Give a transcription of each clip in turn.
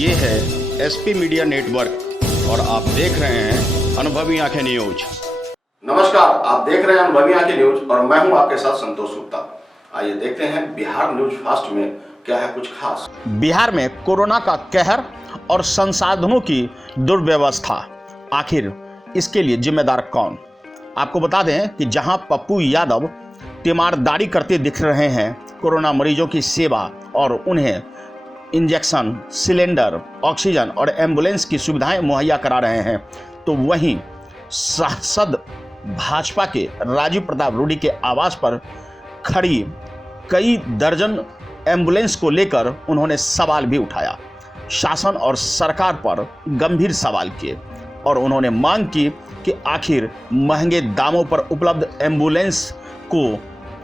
ये है SP media network और आप देख रहे हैं अनुभवी आंखें न्यूज। नमस्कार, आप देख रहे हैं अनुभवी आंखें न्यूज और मैं हूं आपके साथ संतोष गुप्ता। आइए देखते हैं बिहार न्यूज फास्ट में क्या है कुछ खास। बिहार में कोरोना का कहर और संसाधनों की दुर्व्यवस्था, आखिर इसके लिए जिम्मेदार कौन? आपको बता दें कि जहां पप्पू यादव तीमारदारी करते दिख रहे हैं, कोरोना मरीजों की सेवा और उन्हें इंजेक्शन, सिलेंडर, ऑक्सीजन और एम्बुलेंस की सुविधाएं मुहैया करा रहे हैं, तो वहीं सांसद भाजपा के राजीव प्रताप रूडी के आवास पर खड़ी कई दर्जन एम्बुलेंस को लेकर उन्होंने सवाल भी उठाया। शासन और सरकार पर गंभीर सवाल किए और उन्होंने मांग की कि आखिर महंगे दामों पर उपलब्ध एम्बुलेंस को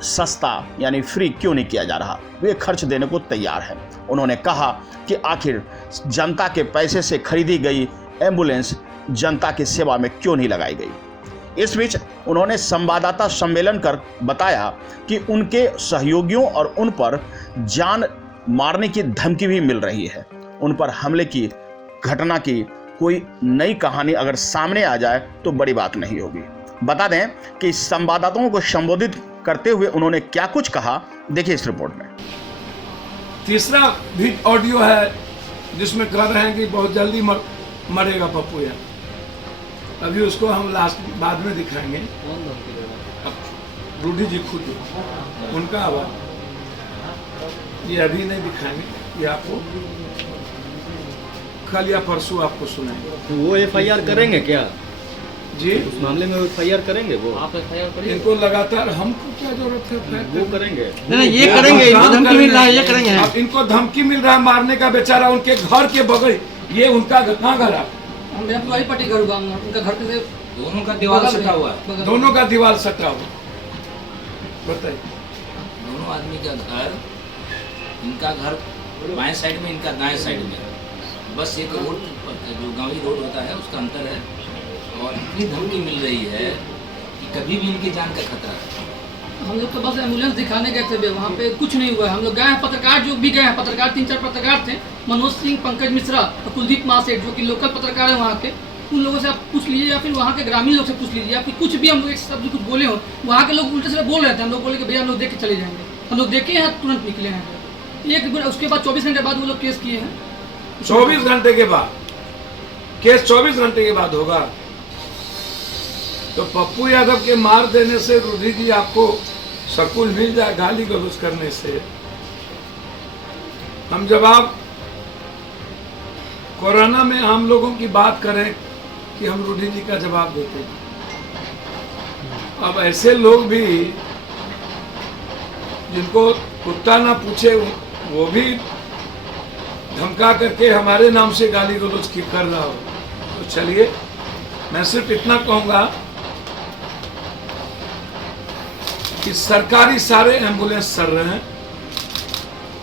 सस्ता यानी फ्री क्यों नहीं किया जा रहा। वे खर्च देने को तैयार हैं। उन्होंने कहा कि आखिर जनता के पैसे से खरीदी गई एम्बुलेंस जनता की सेवा में क्यों नहीं लगाई गई। इस बीच उन्होंने संवाददाता सम्मेलन कर बताया कि उनके सहयोगियों और उन पर जान मारने की धमकी भी मिल रही है। उन पर हमले की घटना की कोई नई कहानी अगर सामने आ जाए तो बड़ी बात नहीं होगी। बता दें कि संवाददाताओं को संबोधित करते हुए उन्होंने क्या कुछ कहा, देखिए इस रिपोर्ट में। तीसरा भी ऑडियो है जिसमें कह रहे हैं कि बहुत जल्दी मरेगा पप्पू यादव। अभी उसको हम लास्ट बाद में दिखाएंगे। रूडी जी खुद उनका आवाज ये अभी नहीं दिखाएंगे, ये आपको कल या परसों आपको सुनाएंगे। वो एफआईआर करेंगे क्या जी? उस मामले में एफआईआर करेंगे वो? आप एफआईआर करिए। इनको लगातार हमको क्या जरूरत है? वो करेंगे। नहीं ये करेंगे, इनको धमकी मिल रहा है, ये करेंगे। अब इनको धमकी मिल रहा है मारने का, बेचारा उनके घर के बगल, ये उनका कहाँ घर है? मैं पट्टी करूँगा, उनका घर के दोनों का दीवार सटा हुआ है। दोनों का दीवार सटा हुआ। बताइए। दोनों आदमी का घर, इनका घर बाएं साइड में, इनका दाएं साइड में, बस एक रोड जो गांवी रोड होता है उसका अंतर है। और इतनी धमकी मिल रही है कि कभी भी इनकी जान का खतरा है। हम लोग तो बस एम्बुलेंस दिखाने गए थे, वहाँ पे कुछ नहीं हुआ। हम लोग गए हैं, पत्रकार जो भी गए हैं, पत्रकार 3-4 पत्रकार थे, मनोज सिंह, पंकज मिश्रा और कुलदीप महासेठ जो कि लोकल पत्रकार है वहाँ के, उन लोगों से आप पूछ लीजिए या फिर वहाँ के ग्रामीण लोग से पूछ लीजिए। आप कुछ भी हम लोग एक शब्द कुछ बोले हो, वहाँ के लोग उल्टे से बोल रहे थे। हम लोग बोले कि भैया हम लोग देख के चले जाएंगे। हम लोग देखे हैं, तुरंत निकले हैं। उसके बाद 24 घंटे बाद वो लोग केस किए हैं। 24 घंटे के बाद केस 24 घंटे के बाद होगा। तो पप्पू यादव के मार देने से रूडी जी आपको सकून मिल जाए गाली गलौज करने से। हम जब आप कोरोना में हम लोगों की बात करें कि हम रूडी जी का जवाब देते हैं। अब ऐसे लोग भी जिनको कुत्ता ना पूछे वो भी धमका करके हमारे नाम से गाली गलौज कर रहा हो, तो चलिए मैं सिर्फ इतना कहूंगा कि सरकारी सारे एम्बुलेंस चल रहे हैं।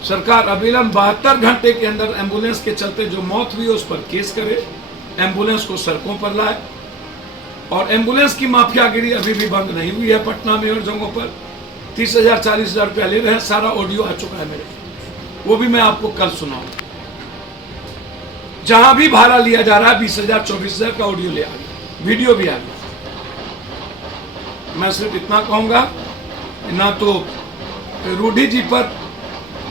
सरकार अविलंब 72 घंटे के अंदर एम्बुलेंस के चलते जो मौत हुई उस पर केस करे, एम्बुलेंस को सड़कों पर लाए। और एम्बुलेंस की माफियागिरी अभी भी बंद नहीं हुई है। पटना में और जगहों पर 30,000 40,000 रुपया ले रहे हैं। सारा ऑडियो आ चुका है मेरे, वो भी मैं आपको कल सुनाऊंगा। जहां भी भाड़ा लिया जा रहा है 20,000 24,000 का ऑडियो ले आ गया, वीडियो भी आ गया। मैं सिर्फ इतना कहूंगा, ना तो रूडी जी पर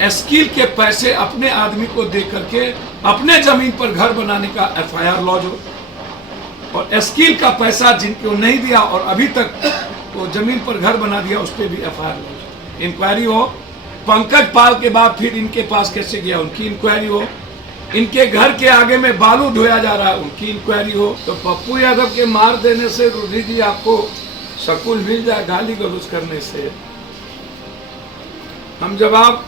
एस्कील के पैसे अपने आदमी को दे करके अपने जमीन पर घर बनाने का एफआईआर लॉज हो, और एस्कील का पैसा जिनको नहीं दिया और अभी तक वो जमीन पर घर बना दिया उस पर भी एफआईआर लॉज, इंक्वायरी हो। पंकज पाल के बाद फिर इनके पास कैसे गया उनकी इंक्वायरी हो। इनके घर के आगे में बालू ढोया जा रहा है उनकी इंक्वायरी हो। तो पप्पू यादव के मार देने से रूडी जी आपको सकून मिल जाए गाली गलौज करने से। हम जब आप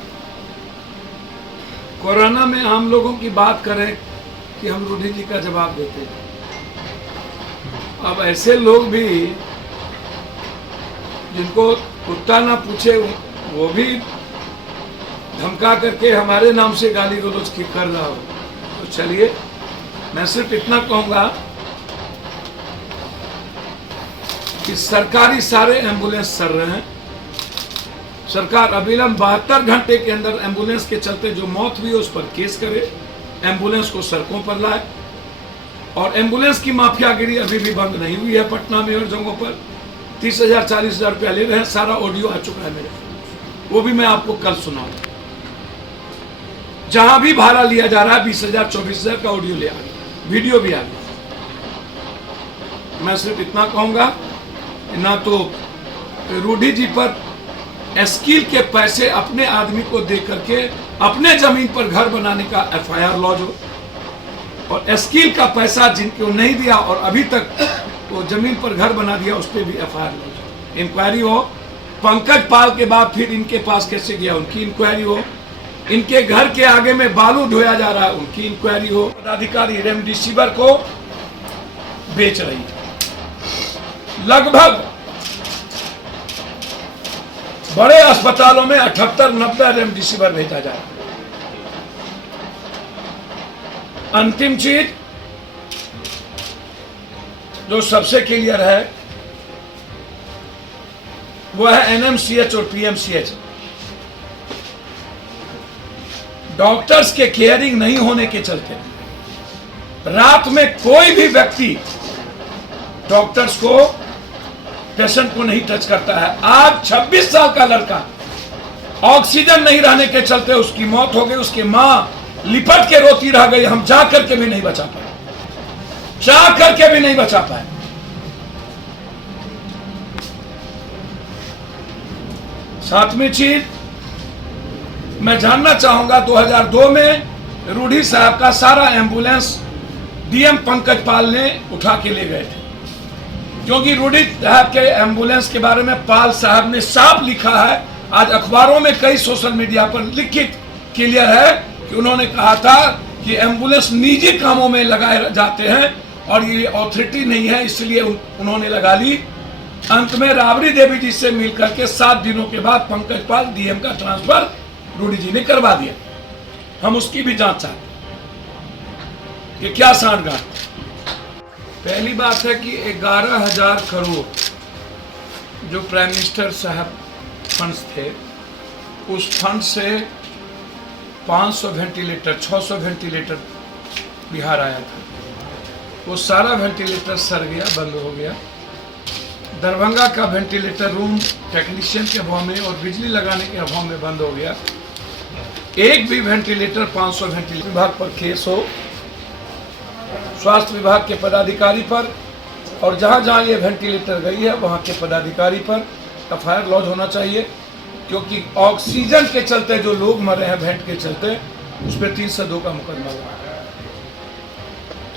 कोरोना में हम लोगों की बात करें कि हम रूडी जी का जवाब देते हैं। अब ऐसे लोग भी जिनको कुत्ता ना पूछे वो भी धमका करके हमारे नाम से गाली गलौज कर रहा हो, तो चलिए मैं सिर्फ इतना कहूंगा कि सरकारी सारे एम्बुलेंस चल रहे हैं। सरकार अविलंब 72 घंटे के अंदर एम्बुलेंस के चलते जो मौत हुई उस पर केस करे, एम्बुलेंस को सड़कों पर लाए। और एम्बुलेंस की माफियागिरी अभी भी बंद नहीं हुई है। पटना में और जगहों पर 30,000 40,000 रुपया ले रहे हैं। सारा ऑडियो आ चुका है मेरे, वो भी मैं आपको कल सुनाऊंगा। जहां भी भाड़ा लिया जा रहा है 20,000 24,000 का ऑडियो ले आ गया, वीडियो भी आ गया। मैं सिर्फ इतना कहूंगा, ना तो रूडी जी पर स्कील के पैसे अपने आदमी को दे करके अपने जमीन पर घर बनाने का FIR लॉज हो, और स्कील का पैसा जिनको नहीं दिया और अभी तक वो जमीन पर घर बना दिया उस पर भी FIR लॉज हो, इंक्वायरी हो। पंकज पाल के बाद फिर इनके पास कैसे गया उनकी इंक्वायरी हो। इनके घर के आगे में बालू ढोया जा रहा है उनकी इंक्वायरी हो। पदाधिकारी रेमडेसिविर को बेच रही है। लगभग बड़े अस्पतालों में 78-90 रेमडेसिविर भेजा जा रहा है। अंतिम चीज जो सबसे क्लियर है वो है NMCH और PMCH। डॉक्टर्स के केयरिंग नहीं होने के चलते रात में कोई भी व्यक्ति डॉक्टर्स को, पेशेंट को नहीं टच करता है। आज 26 साल का लड़का ऑक्सीजन नहीं रहने के चलते उसकी मौत हो गई। उसकी मां लिपट के रोती रह गई, हम जा करके भी नहीं बचा पाए, चाह करके भी नहीं बचा पाए। सातवीं चीज मैं जानना चाहूंगा, 2002 में रूडी साहब का सारा एम्बुलेंस DM पंकज पाल ने उठा के ले गए थे, क्योंकि रूडी साहब के एम्बुलेंस के बारे में पाल साहब ने साफ लिखा है। आज अखबारों में कई सोशल मीडिया पर लिखित क्लियर है कि उन्होंने कहा था कि एम्बुलेंस निजी कामों में लगाए जाते हैं और ये ऑथोरिटी नहीं है, इसलिए उन्होंने लगा ली। अंत में राबड़ी देवी जी से मिलकर के 7 दिनों के बाद पंकज पाल DM का ट्रांसफर रूडी जी ने करवा दिया। हम उसकी भी जांच चाहते कि क्या सांठगांठ। पहली बात है कि 11,000 करोड़ जो प्राइम मिनिस्टर साहब फंड्स थे, उस फंड से 500 वेंटिलेटर 600 वेंटिलेटर बिहार आया था। वो सारा वेंटिलेटर सड़ गया, बंद हो गया। दरभंगा का वेंटिलेटर रूम टेक्नीशियन के अभाव में और बिजली लगाने के अभाव में बंद हो गया। एक भी वेंटिलेटर 500 वेंटिलेटर विभाग पर केस हो, स्वास्थ्य विभाग के पदाधिकारी पर, और जहां जहां ये वेंटिलेटर गई है वहां के पदाधिकारी पर FIR लॉज होना चाहिए, क्योंकि ऑक्सीजन के चलते जो लोग मर रहे हैं वेंट के चलते, उस पर 302 का मुकदमा हुआ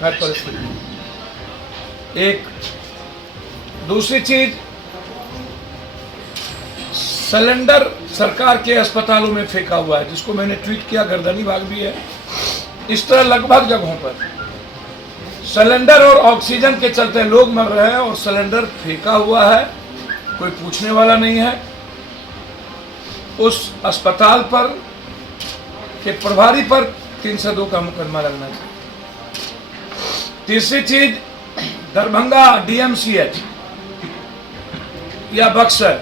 है परिस्थिति। एक दूसरी चीज, सिलेंडर सरकार के अस्पतालों में फेंका हुआ है, जिसको मैंने ट्वीट किया, गर्दनी बाग भी है। इस तरह लगभग जगहों पर सिलेंडर और ऑक्सीजन के चलते लोग मर रहे हैं और सिलेंडर फेंका हुआ है, कोई पूछने वाला नहीं है। उस अस्पताल पर के प्रभारी पर 302 का मुकदमा लगना चाहिए। तीसरी चीज, दरभंगा DMCH या बक्सर,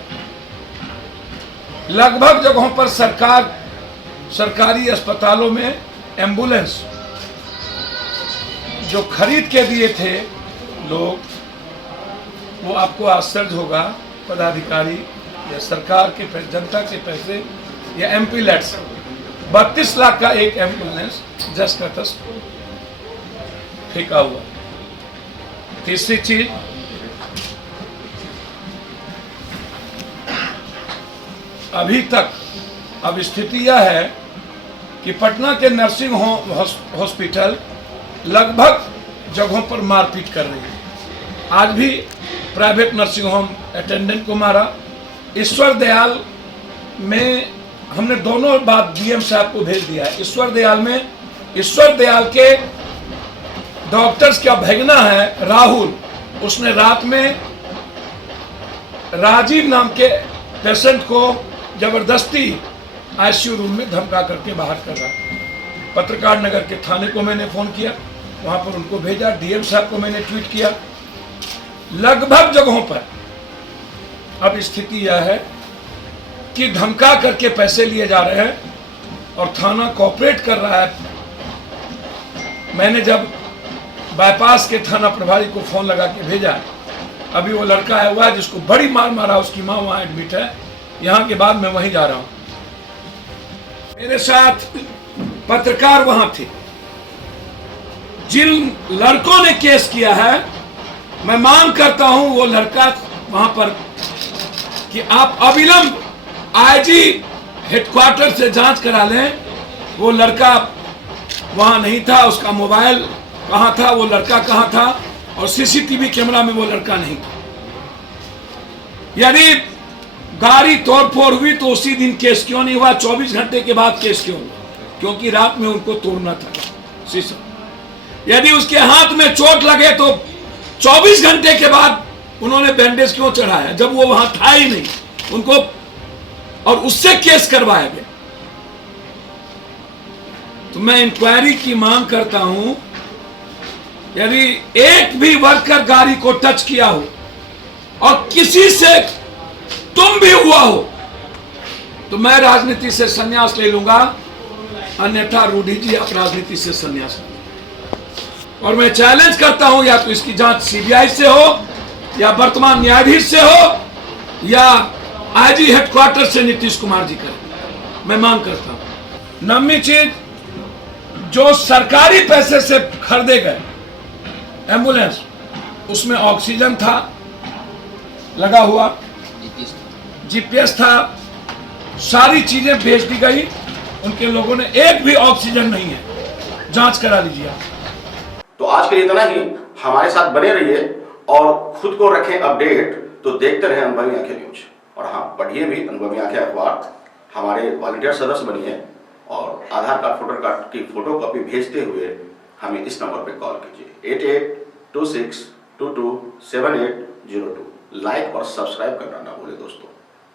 लगभग जगहों पर सरकारी अस्पतालों में एम्बुलेंस जो खरीद के दिए थे लोग, वो आपको आश्चर्य होगा, पदाधिकारी या सरकार के जनता के पैसे या MP लैट्स 32 लाख का एक एम्बुलेंस जस का तस फेंका हुआ। तीसरी चीज, अभी तक अब स्थिति यह है कि पटना के नर्सिंग होम हॉस्पिटल लगभग जगहों पर मारपीट कर रही है। आज भी प्राइवेट नर्सिंग होम अटेंडेंट को मारा। ईश्वर दयाल में हमने दोनों बात DM साहब को भेज दिया है। ईश्वर दयाल के डॉक्टर्स का भगना है राहुल, उसने रात में राजीव नाम के पेशेंट को जबरदस्ती ICU रूम में धमका करके बाहर कर रहा। पत्रकार नगर के थाने को मैंने फोन किया, वहां पर उनको भेजा। DM साहब को मैंने ट्वीट किया। लगभग जगहों पर अब स्थिति यह है कि धमका करके पैसे लिए जा रहे हैं और थाना कोऑपरेट कर रहा है मैंने जब बाईपास के थाना प्रभारी को फोन लगा के भेजा, अभी वो लड़का है हुआ जिसको बड़ी मार मारा, उसकी माँ वहाँ एडमिट है, यहाँ के बाद मैं वहीं जा रहा हूँ। मेरे साथ पत्रकार वहाँ थे। जिन लड़कों ने केस किया है, मैं मांग करता हूँ वो लड़का वहाँ पर कि आप अविलंब आईजी हेडक्वार्टर से जांच करा लें। वो लड़का वहाँ नहीं था, उसका मोबाइल कहाँ था, वो लड़का कहाँ था, और सीसीटीवी कैमरा में वो लड़का नहीं था। यदि गाड़ी तोड़फोड़ हुई तो उसी दिन केस क्यों नहीं हुआ? 24 घंटे के बाद केस क्यों हुआ? क्योंकि रात में उनको तोड़ना था शीशा। यदि उसके हाथ में चोट लगे तो 24 घंटे के बाद उन्होंने बैंडेज क्यों चढ़ाया, जब वो वहां था ही नहीं उनको, और उससे केस करवाया गया? तो मैं इंक्वायरी की मांग करता हूं। यदि एक भी वर्कर गाड़ी को टच किया हो और किसी से तुम भी हुआ हो तो मैं राजनीति से संन्यास ले लूंगा, अन्यथा रूडी जी आप राजनीति से संन्यास लें। और मैं चैलेंज करता हूं, या तो इसकी जांच सीबीआई से हो, या वर्तमान न्यायाधीश से हो, या आईजी हेडक्वार्टर से नीतीश कुमार जी करें। मैं मांग करता हूं। नम्मी चीज जो सरकारी पैसे से खरीदे गए एम्बुलेंस, उसमें ऑक्सीजन था लगा हुआ, जीपीएस था, सारी चीजें बेच दी गई। उनके लोगों ने एक भी ऑक्सीजन नहीं है, जांच करा लीजिए। तो आज के लिए इतना ही। हमारे साथ बने रहिए और खुद को रखें अपडेट। तो देखते रहें अनुभवी आंखें न्यूज, और हाँ, पढ़िए भी अनुभवी आंखें अखबार। हमारे वॉलंटियर सदस्य बनिए और आधार कार्ड, वोटर कार्ड की फोटो कॉपी भेजते हुए हमें इस नंबर पर कॉल कीजिए 8826227802। लाइक और सब्सक्राइब करना ना भूलें दोस्तों।